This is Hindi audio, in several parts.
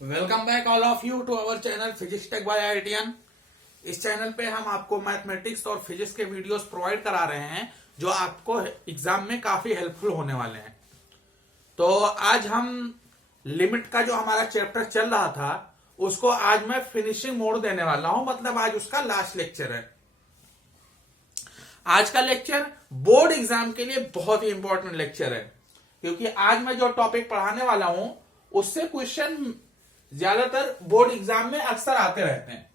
Welcome back all of you to our channel physics tech by IITian. इस चैनल पे हम आपको मैथमेटिक्स और फिजिक्स के वीडियोस प्रोवाइड करा रहे हैं जो आपको एग्जाम में काफी हेल्पफुल होने वाले हैं। तो आज हम लिमिट का जो हमारा चैप्टर चल रहा था उसको आज मैं फिनिशिंग मोड देने वाला हूं, मतलब आज उसका लास्ट लेक्चर है। आज का लेक्चर बोर्ड एग्जाम के लिए बहुत ही इंपॉर्टेंट लेक्चर है, क्योंकि आज मैं जो टॉपिक पढ़ाने वाला हूं उससे क्वेश्चन ज्यादातर बोर्ड एग्जाम में अक्सर आते रहते हैं।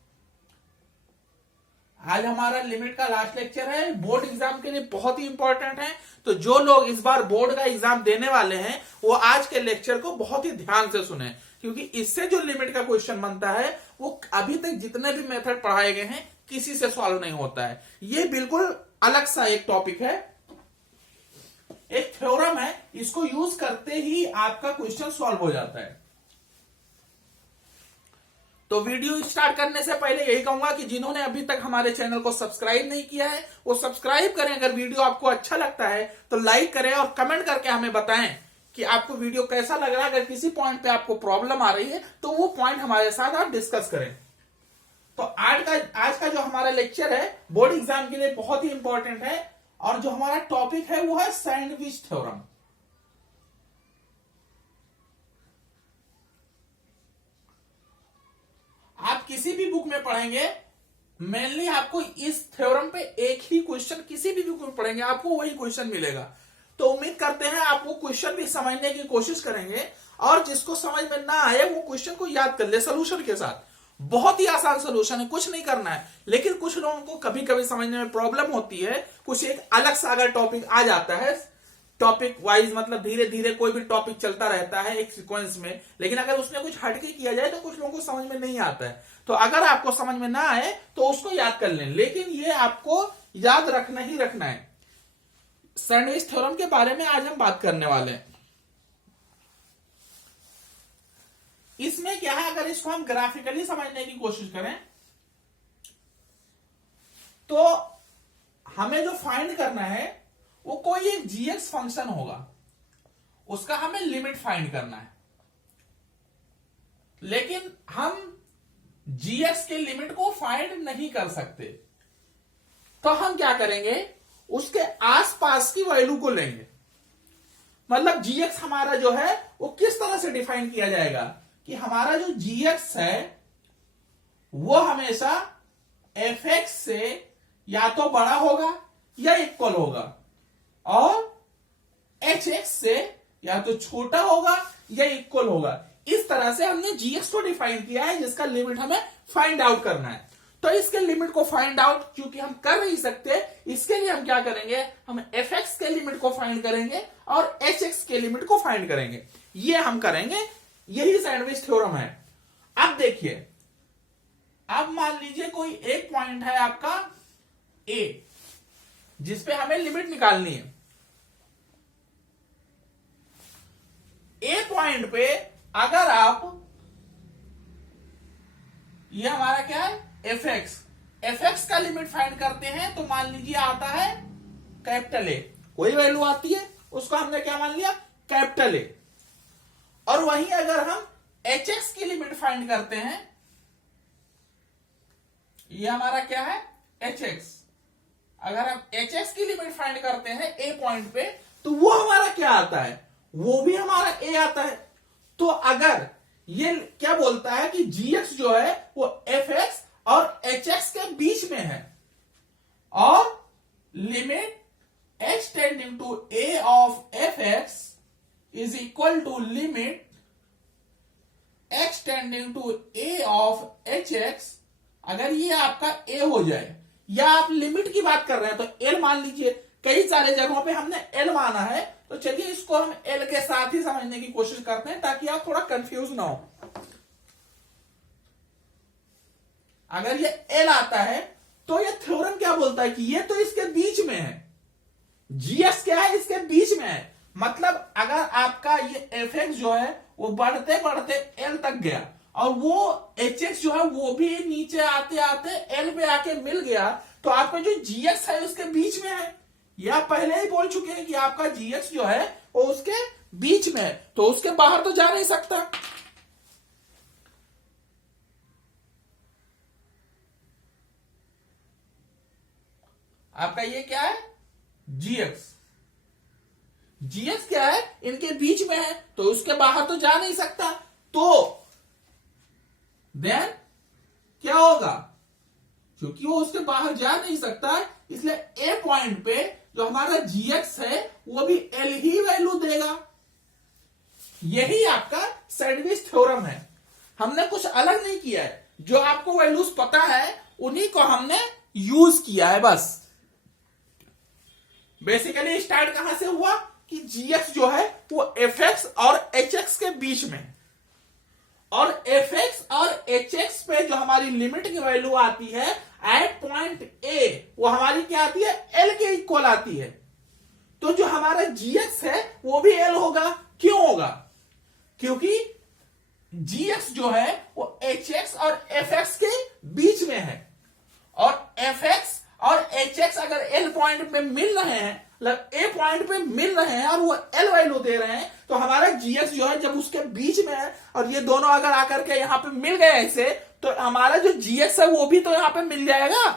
आज हमारा लिमिट का लास्ट लेक्चर है, बोर्ड एग्जाम के लिए बहुत ही इंपॉर्टेंट है। तो जो लोग इस बार बोर्ड का एग्जाम देने वाले हैं वो आज के लेक्चर को बहुत ही ध्यान से सुने, क्योंकि इससे जो लिमिट का क्वेश्चन बनता है वो अभी तक जितने भी मेथड पढ़ाए गए हैं किसी से सॉल्व नहीं होता है। ये बिल्कुल अलग सा एक टॉपिक है, एक थ्योरम है, इसको यूज करते ही आपका क्वेश्चन सॉल्व हो जाता है। तो वीडियो स्टार्ट करने से पहले यही कहूंगा कि जिन्होंने अभी तक हमारे चैनल को सब्सक्राइब नहीं किया है वो सब्सक्राइब करें। अगर वीडियो आपको अच्छा लगता है तो लाइक करें और कमेंट करके हमें बताएं कि आपको वीडियो कैसा लग रहा है। अगर किसी पॉइंट पे आपको प्रॉब्लम आ रही है तो वो पॉइंट हमारे साथ आप डिस्कस करें। तो आज का जो हमारा लेक्चर है बोर्ड एग्जाम के लिए बहुत ही इंपॉर्टेंट है, और जो हमारा टॉपिक है वो है सैंडविच थ्योरम। आप किसी भी बुक में पढ़ेंगे मेनली आपको इस थ्योरम पे एक ही क्वेश्चन, किसी भी बुक में पढ़ेंगे आपको वही क्वेश्चन मिलेगा। तो उम्मीद करते हैं आप वो क्वेश्चन भी समझने की कोशिश करेंगे, और जिसको समझ में ना आए वो क्वेश्चन को याद कर ले सोल्यूशन के साथ। बहुत ही आसान सोल्यूशन है, कुछ नहीं करना है। लेकिन कुछ लोगों को कभी कभी समझने में प्रॉब्लम होती है, कुछ एक अलग सा अगर टॉपिक आ जाता है, टॉपिक वाइज मतलब धीरे धीरे कोई भी टॉपिक चलता रहता है एक सीक्वेंस में, लेकिन अगर उसमें कुछ हटके किया जाए तो कुछ लोगों को समझ में नहीं आता है। तो अगर आपको समझ में ना आए तो उसको याद कर लें, लेकिन ये आपको याद रखना ही रखना है। सैंडविच थ्योरम के बारे में आज हम बात करने वाले हैं। इसमें क्या है, अगर इसको हम ग्राफिकली समझने की कोशिश करें तो हमें जो फाइंड करना है वो कोई एक जीएक्स फंक्शन होगा, उसका हमें लिमिट फाइंड करना है। लेकिन हम जीएक्स के लिमिट को फाइंड नहीं कर सकते, तो हम क्या करेंगे, उसके आसपास की वैल्यू को लेंगे। मतलब जीएक्स हमारा जो है वो किस तरह से डिफाइन किया जाएगा कि हमारा जो जीएक्स है वो हमेशा एफ एक्स से या तो बड़ा होगा या इक्वल होगा, और एच एक्स से या तो छोटा होगा या इक्वल होगा। इस तरह से हमने जीएक्स को डिफाइन किया है, जिसका लिमिट हमें फाइंड आउट करना है। तो इसके लिमिट को फाइंड आउट क्योंकि हम कर नहीं सकते, इसके लिए हम क्या करेंगे, हम एफ एक्स के लिमिट को फाइंड करेंगे और एच एक्स के लिमिट को फाइंड करेंगे। ये हम करेंगे, यही सैंडविच थ्योरम है। अब देखिए, अब मान लीजिए कोई एक पॉइंट है आपका ए, जिसपे हमें लिमिट निकालनी है। ए पॉइंट पे अगर आप, ये हमारा क्या है एफ एक्स का लिमिट फाइंड करते हैं तो मान लीजिए आता है कैपिटल ए, कोई वैल्यू आती है उसको हमने क्या मान लिया, कैपिटल ए। और वहीं अगर हम एच एक्स की लिमिट फाइंड करते हैं, ये हमारा क्या है एच एक्स, अगर हम एच एक्स की लिमिट फाइंड करते हैं ए पॉइंट पे तो वो हमारा क्या आता है, वो भी हमारा ए आता है। तो अगर ये क्या बोलता है कि जीएक्स जो है वो एफ एक्स और एच एक्स के बीच में है, और limit h tending to a of f x is equal to limit h tending to a of h x. अगर ये आपका ए हो जाए, या आप लिमिट की बात कर रहे हैं तो एल मान लीजिए, कई सारे जगहों पे हमने एल माना है, तो चलिए इसको हम एल के साथ ही समझने की कोशिश करते हैं ताकि आप थोड़ा कंफ्यूज ना हो। अगर ये एल आता है तो ये थ्योरम क्या बोलता है कि ये तो इसके बीच में है, जीएस क्या है इसके बीच में है। मतलब अगर आपका ये एफ एक्स जो है वो बढ़ते बढ़ते एल तक गया, और वो एच एक्स जो है वो भी नीचे आते आते एल पे आके मिल गया, तो आपका जो जीएक्स है उसके बीच में है। ये आप पहले ही बोल चुके हैं कि आपका जीएक्स जो है वो उसके बीच में है, तो उसके बाहर तो जा नहीं सकता। आपका ये क्या है, जीएक्स। जीएक्स क्या है, इनके बीच में है, तो उसके बाहर तो जा नहीं सकता, तो देन क्या होगा, क्योंकि वो उसके बाहर जा नहीं सकता, इसलिए ए पॉइंट पे जो हमारा जीएक्स है वो भी एल ही वैल्यू देगा। यही आपका सैंडविच थ्योरम है। हमने कुछ अलग नहीं किया है, जो आपको वैल्यूज पता है उन्हीं को हमने यूज किया है बस। बेसिकली स्टार्ट कहां से हुआ कि जीएक्स जो है वो एफएक्स और एचएक्स के बीच में, और एफएक्स और एचएक्स पे जो हमारी लिमिट की वैल्यू आती है एट पॉइंट ए, वो हमारी क्या आती है, एल के इक्वल आती है। तो जो हमारा जीएक्स है वो भी एल होगा। क्यों होगा, क्योंकि जीएक्स जो है वो एचएक्स और एफएक्स के बीच में है, और एफएक्स और एचएक्स अगर एल पॉइंट पे मिल रहे हैं, मतलब ए पॉइंट पे मिल रहे हैं और वो एल वैल्यू दे रहे हैं, तो हमारा जीएक्स जो है जब उसके बीच में है और ये दोनों अगर आकर के यहां पे मिल गए ऐसे, तो हमारा जो जीएक्स है वो भी तो यहां पे मिल जाएगा।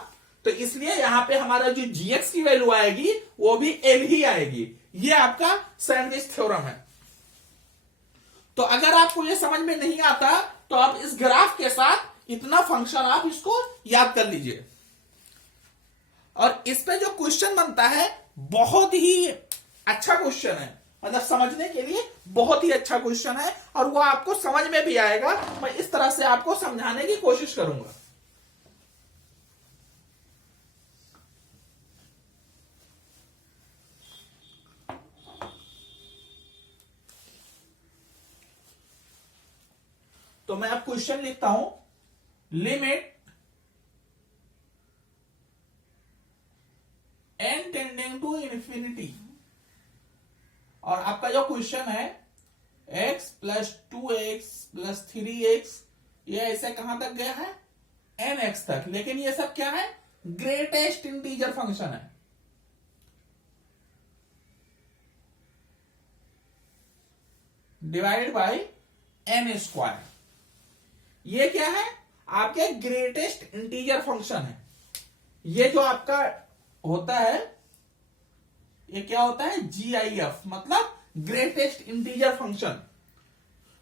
तो इसलिए यहां पे हमारा जो जीएक्स की वैल्यू आएगी वो भी एल ही आएगी। ये आपका सैंडविच थ्योरम है। तो अगर आपको ये समझ में नहीं आता तो आप इस ग्राफ के साथ इतना फंक्शन आप इसको याद कर लीजिए। और इस पे जो क्वेश्चन बनता है बहुत ही अच्छा क्वेश्चन है, मतलब समझने के लिए बहुत ही अच्छा क्वेश्चन है, और वो आपको समझ में भी आएगा। मैं इस तरह से आपको समझाने की कोशिश करूंगा। तो मैं अब क्वेश्चन लिखता हूं, limit n tending to infinity, और आपका जो क्वेश्चन है x plus 2x plus 3x, ये ऐसे कहां तक गया है, nx तक। लेकिन ये सब क्या है, ग्रेटेस्ट इंटीजर फंक्शन है। डिवाइड बाय n स्क्वायर, ये क्या है, आपके ग्रेटेस्ट इंटीजर फंक्शन है। ये जो आपका होता है, ये क्या होता है, GIF, मतलब greatest integer function.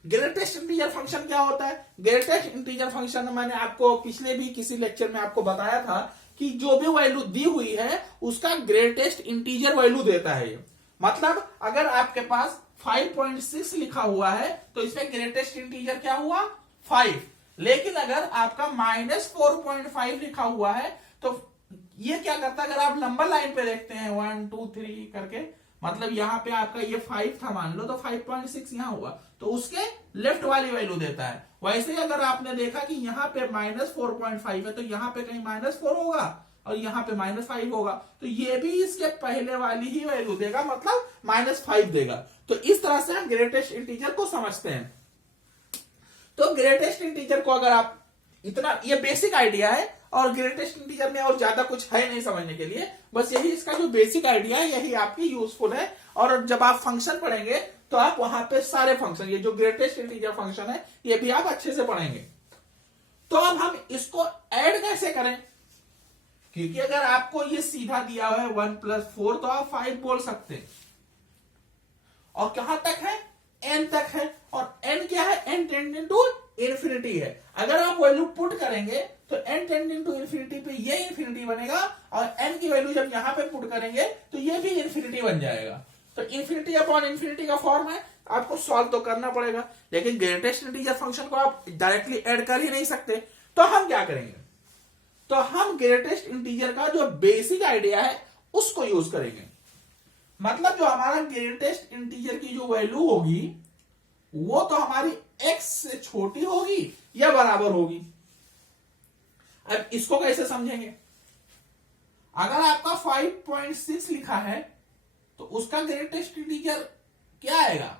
Greatest integer function क्या होता है, ग्रेटेस्ट इंटीजर फंक्शन मैंने आपको पिछले भी किसी लेक्चर में आपको बताया था कि जो भी वैल्यू दी हुई है उसका ग्रेटेस्ट इंटीजर वैल्यू देता है। मतलब अगर आपके पास 5.6 लिखा हुआ है तो इसमें ग्रेटेस्ट इंटीजर क्या हुआ, 5। लेकिन अगर आपका -4.5 लिखा हुआ है तो ये क्या करता है, अगर आप नंबर लाइन पे देखते हैं 1 2 3 करके, मतलब यहां पे आपका ये 5 था मान लो, तो 5.6 यहां हुआ, तो उसके लेफ्ट वाली वैल्यू देता है। वैसे ही अगर आपने देखा कि यहां पे -4.5 है तो यहां पे कहीं -4 होगा और यहां पे -5 होगा, तो ये भी इसके पहले वाली ही वैल्यू देगा, मतलब -5 देगा। तो इस तरह से हम ग्रेटेस्ट इंटीजर को समझते हैं। तो ग्रेटेस्ट इंटीजर को अगर आप इतना, ये बेसिक आइडिया है, और ग्रेटेस्ट इंटीजर में और ज्यादा कुछ है नहीं समझने के लिए, बस यही इसका जो बेसिक आइडिया है यही आपकी यूजफुल है। और जब आप फंक्शन पढ़ेंगे तो आप वहां पे सारे फंक्शन, ये जो ग्रेटेस्ट इंटीजर फंक्शन है ये भी आप अच्छे से पढ़ेंगे। तो अब हम इसको ऐड कैसे करें, क्योंकि अगर आपको ये सीधा दिया हुआ है 1 + 4 तो आप 5 बोल सकते हैं। और कहां तक है, n तक है, और n क्या है, n टेंडिंग टू इन्फिनिटी है। अगर आप वैल्यू पुट करेंगे तो n टेंडिंग टू इन्फिनिटी पे ये इन्फिनिटी बनेगा, और n की वैल्यू जब यहां पे पुट करेंगे तो ये भी इन्फिनिटी बन जाएगा। तो इन्फिनिटी अपॉन इन्फिनिटी का फॉर्म है, आपको सॉल्व तो करना पड़ेगा। लेकिन ग्रेटेस्ट इंटीजर फंक्शन को आप डायरेक्टली ऐड कर ही नहीं सकते, तो हम क्या करेंगे, तो हम ग्रेटेस्ट इंटीजर का जो बेसिक आइडिया है उसको यूज करेंगे। मतलब जो हमारा ग्रेटेस्ट इंटीजर की जो वैल्यू होगी वो तो हमारी x से छोटी होगी या बराबर होगी। अब इसको कैसे समझेंगे, अगर आपका 5.6 लिखा है तो उसका ग्रेटेस्ट इंटीजर क्या आएगा,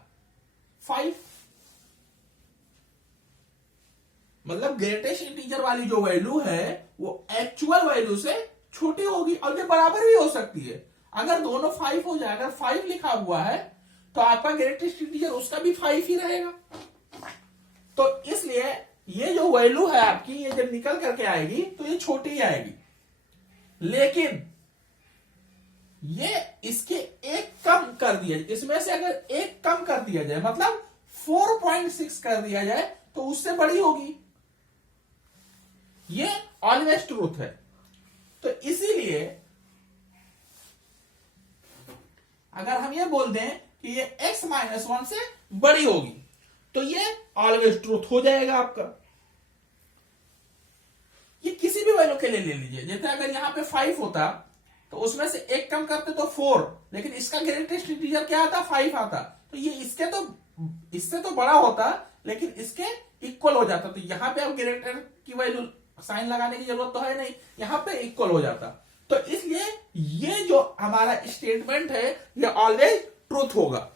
5। मतलब ग्रेटेस्ट इंटीजर वाली जो वैल्यू है वो एक्चुअल वैल्यू से छोटी होगी, और ये बराबर भी हो सकती है। अगर दोनों 5 हो जाए, अगर 5 लिखा हुआ है तो आपका ग्रेटेस्ट इंटीजर उसका भी 5 ही रहेगा। तो इसलिए ये जो वैल्यू है आपकी, ये जब निकल करके आएगी तो ये छोटी ही आएगी। लेकिन ये इसके एक कम कर दिया, इसमें से अगर एक कम कर दिया जाए मतलब 4.6 कर दिया जाए तो उससे बड़ी होगी। ये ऑलवेज ट्रूथ है। तो इसीलिए अगर हम ये बोल दें कि ये x माइनस 1 से बड़ी होगी तो ये ऑलवेज ट्रूथ हो जाएगा आपका। ये किसी भी वैल्यू के लिए ले लीजिए, जैसे अगर यहां पे 5 होता तो उसमें से एक कम करते तो 4, लेकिन इसका ग्रेटेस्ट इंटीजर क्या आता, 5 आता, तो ये इससे तो बड़ा होता लेकिन इसके इक्वल हो जाता। तो यहां पे अब ग्रेटर की वैल्यू साइन लगाने की जरूरत तो है नहीं, यहां पे इक्वल हो जाता। तो इसलिए ये जो हमारा स्टेटमेंट है ये ऑलवेज ट्रूथ होगा।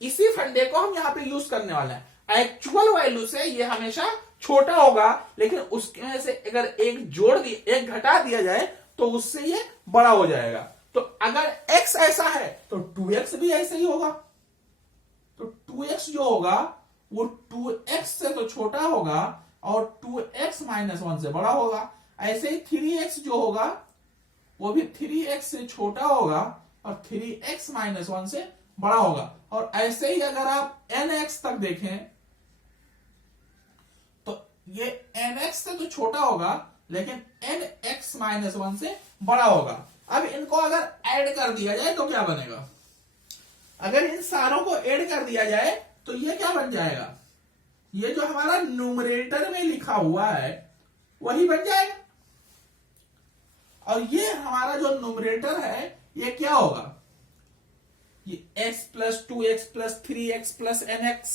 इसी फंडे को हम यहां पे यूज करने वाले हैं। एक्चुअल वैल्यू से ये हमेशा छोटा होगा, लेकिन उसमें से अगर एक घटा दिया जाए तो उससे ये बड़ा हो जाएगा। तो अगर x ऐसा है तो 2x भी ऐसा ही होगा। तो 2x जो होगा वो 2x से तो छोटा होगा और 2x माइनस 1 से बड़ा होगा। ऐसे ही 3x जो होगा वो भी 3x से छोटा होगा और 3x माइनस 1 से बड़ा होगा। और ऐसे ही अगर आप nx तक देखें तो ये nx से तो छोटा होगा लेकिन nx माइनस 1 से बड़ा होगा। अब इनको अगर ऐड कर दिया जाए तो क्या बनेगा, अगर इन सारों को ऐड कर दिया जाए तो ये क्या बन जाएगा, ये जो हमारा न्यूमरेटर में लिखा हुआ है वही बन जाएगा। और ये हमारा जो न्यूमरेटर है ये क्या होगा, ये x plus 2x plus 3x plus nx,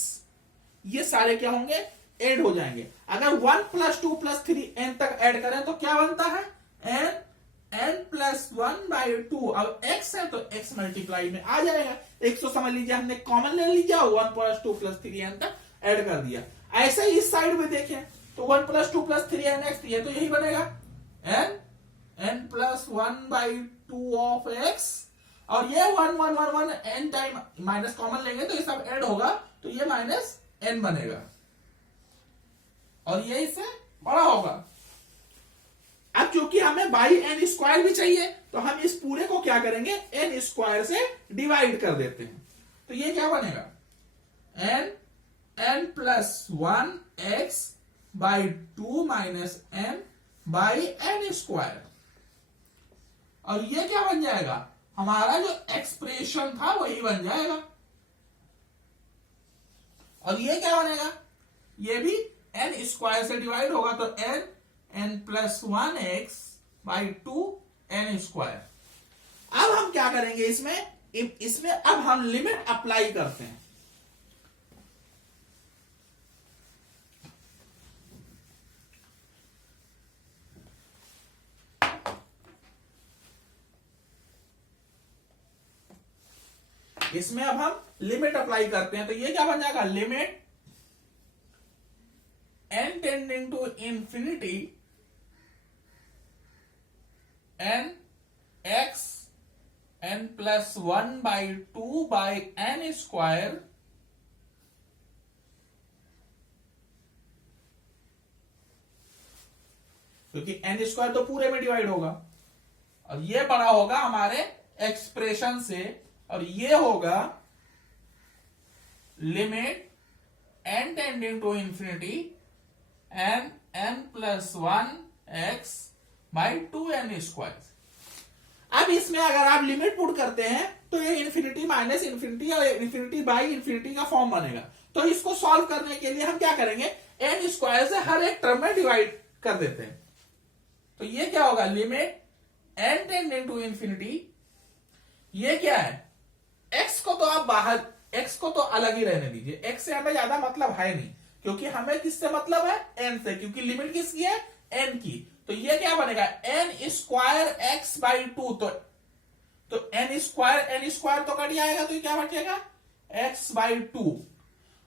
ये सारे क्या होंगे, ऐड हो जाएंगे। अगर 1 प्लस 2 प्लस 3 n तक ऐड करें तो क्या बनता है, n प्लस 1 बाई 2। अब x है तो x मल्टीप्लाई में आ जाएगा। एक तो समझ लीजिए हमने कॉमन ले लिया, 1 प्लस 2 प्लस 3n तक ऐड कर दिया। ऐसे ही इस साइड में देखें तो 1 प्लस 2 प्लस 3nx, ये तो यही बनेगा n plus 1 by 2 of x, और ये 1 1 1 1 n टाइम माइनस कॉमन लेंगे तो ये सब ऐड होगा तो ये माइनस n बनेगा और ये इससे बड़ा होगा। अब चूंकि हमें बाई n स्क्वायर भी चाहिए तो हम इस पूरे को क्या करेंगे, n स्क्वायर से डिवाइड कर देते हैं। तो ये क्या बनेगा, n plus 1 x by 2 minus n by n square. और ये क्या बन जाएगा, हमारा जो एक्सप्रेशन था वही बन जाएगा। और ये क्या बनेगा, ये भी n स्क्वायर से डिवाइड होगा तो n plus 1 x by 2 n square. अब हम क्या करेंगे, इसमें अब हम लिमिट अप्लाई करते हैं। इसमें अब हम लिमिट अप्लाई करते हैं तो ये क्या बन जाएगा, limit n tending to infinity n x n plus 1 by 2 by n square क्योंकि n स्क्वायर तो पूरे में डिवाइड होगा और ये बड़ा होगा हमारे एक्सप्रेशन से, और ये होगा limit n tending to infinity n plus 1 x by 2n square. अब इसमें अगर आप लिमिट पुट करते हैं तो ये इंफिनिटी माइनस इंफिनिटी और इंफिनिटी बाई इंफिनिटी का फॉर्म बनेगा। तो इसको सॉल्व करने के लिए हम क्या करेंगे, n स्क्वायर से हर एक टर्म में डिवाइड कर देते हैं। तो ये क्या होगा, limit n tending to infinity, ये क्या है, x को तो आप बाहर, x को तो अलग ही रहने दीजिए, x से हमें ज्यादा मतलब है नहीं क्योंकि हमें किससे मतलब है, n से, क्योंकि लिमिट किसकी है, n की। तो ये क्या बनेगा, n स्क्वायर x बाई 2, तो n स्क्वायर तो कट जाएगा तो क्या बचेगा, x बाई 2।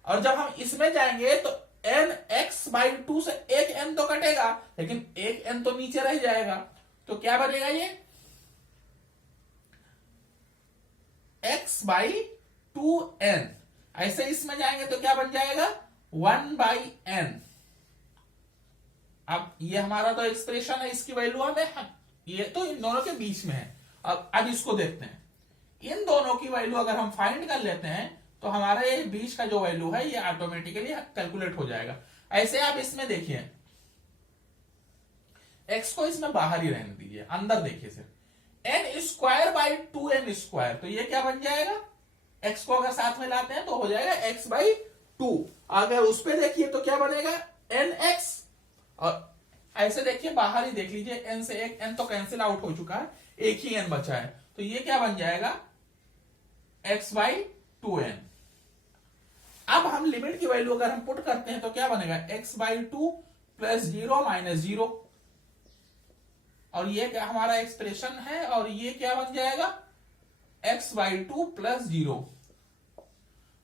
और जब हम इसमें जाएंगे तो n x बाई 2 से एक n तो कटेगा लेकिन एक n तो नीचे रह जाएगा। तो क्या बनेगा, ये x बाई 2n। ऐसे इसमें जाएंगे तो क्या बन जाएगा, 1 बाई n। अब ये हमारा तो एक्सप्रेशन है, इसकी वैल्यू हमें, ये तो इन दोनों के बीच में है अब इसको देखते हैं, इन दोनों की वैल्यू अगर हम फाइंड कर लेते हैं तो हमारा ये बीच का जो वैल्यू है ये ऑटोमेटिकली कैलकुलेट हो जाएगा। ऐसे आप इसमें देखिए, x को इसमें बाहर ही रहने दीजिए, अंदर देखिए सिर्फ n square by 2n square, तो ये क्या बन जाएगा, x को अगर साथ में लाते हैं तो हो जाएगा x बाई 2। अगर उस पे देखिए तो क्या बनेगा nx, और ऐसे देखिए बाहर ही देख लीजिए, n से एक n तो कैंसिल आउट हो चुका है, एक ही n बचा है, तो ये क्या बन जाएगा x बाई 2n। अब हम लिमिट की वैल्यू अगर हम पुट करते हैं तो क्या बनेगा x बाई 2 प्लस 0 माइनस 0, और ये क्या हमारा एक्सप्रेशन है, और ये क्या बन जाएगा x बाई 2 प्लस 0।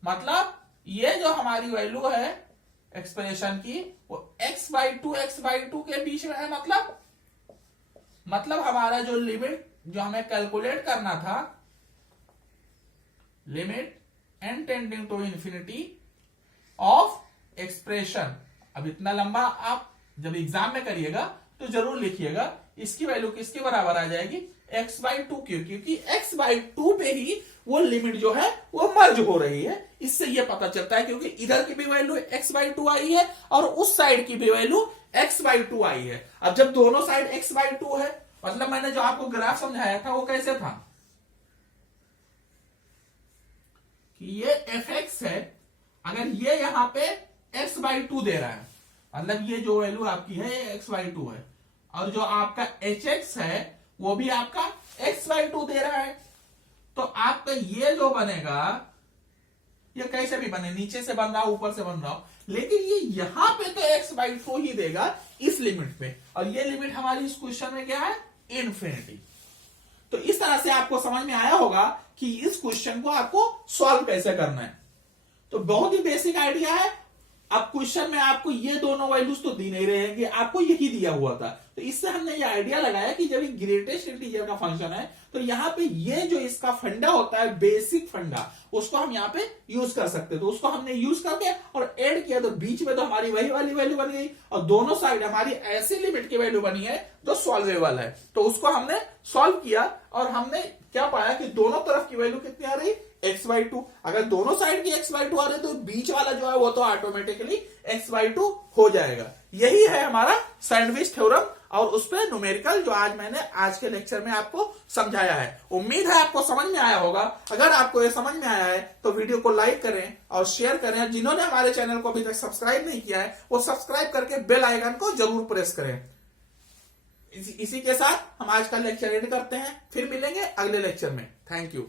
मतलब ये जो हमारी वैल्यू है एक्सप्रेशन की वो x बाई 2 के बीच में है। मतलब हमारा जो लिमिट जो हमें कैलकुलेट करना था, limit n tending to infinity of expression, अब इतना लंबा आप जब एग्जाम में करिएगा तो जरूर लिखिएगा, इसकी वैल्यू किसके बराबर आ जाएगी x बाई 2 की, क्योंकि x बाई 2 पे ही वो लिमिट जो है वो मर्ज हो रही है। इससे ये पता चलता है क्योंकि इधर की भी वैल्यू x बाई 2 आई है और उस साइड की भी वैल्यू x बाई 2 आई है। अब जब दोनों साइड x बाई 2 है, मतलब मैंने जो आपको ग्राफ समझाया था वो कैसे था कि ये fx है, अगर ये यहां पे x बाई 2 दे रहा है, मतलब ये जो वैल्यू आपकी है ये x बाई 2 है, और जो आपका hx है वो भी आपका x बाई 2 दे रहा है, तो आपका ये जो बनेगा, ये कैसे भी बने, नीचे से बन रहा हो ऊपर से बन रहा हो, लेकिन ये यहां पे तो x बाई 2 ही देगा इस लिमिट पे, और ये लिमिट हमारी इस क्वेश्चन में क्या है इनफिनिटी। तो इस तरह से आपको समझ में आया होगा कि इस क्वेश्चन को आपको सॉल्व कैसे करना है। तो बहुत ही बेसिक आइडिया है। अब क्वेश्चन में आपको ये दोनों वैल्यूज तो दी नहीं रहेंगे, आपको यही दिया हुआ था, तो इससे हमने ये आइडिया लगाया कि जब ग्रेटेस्ट इंटीजर का फंक्शन है तो यहाँ पे ये जो इसका फंडा होता है, बेसिक फंडा, उसको हम यहाँ पे यूज कर सकते हैं। तो उसको हमने यूज करके और ऐड किया, तो बीच में तो हमारी वही वाली वैल्यू बन गई, और दोनों साइड हमारी ऐसी लिमिट की वैल्यू बनी है जो सॉल्वेबल है। तो उसको हमने सॉल्व किया और हमने क्या पाया कि दोनों तरफ की वैल्यू कितनी आ रही x बाई 2। अगर दोनों साइड की x बाई 2 आ रही है तो बीच वाला जो है वो तो ऑटोमेटिकली x बाई 2 हो जाएगा। यही है हमारा सैंडविच थ्योरम, और उस पर न्यूमेरिकल जो आज मैंने आज के लेक्चर में आपको समझाया है। उम्मीद है आपको समझ में आया होगा। अगर आपको ये समझ में आया है तो वीडियो को लाइक करें और शेयर करें। जिन्होंने हमारे चैनल को अभी तक सब्सक्राइब नहीं किया है वो सब्सक्राइब करके बेल आइकन को जरूर प्रेस करें। इसी के साथ हम आज का लेक्चर एंड करते हैं, फिर मिलेंगे अगले लेक्चर में। Thank you.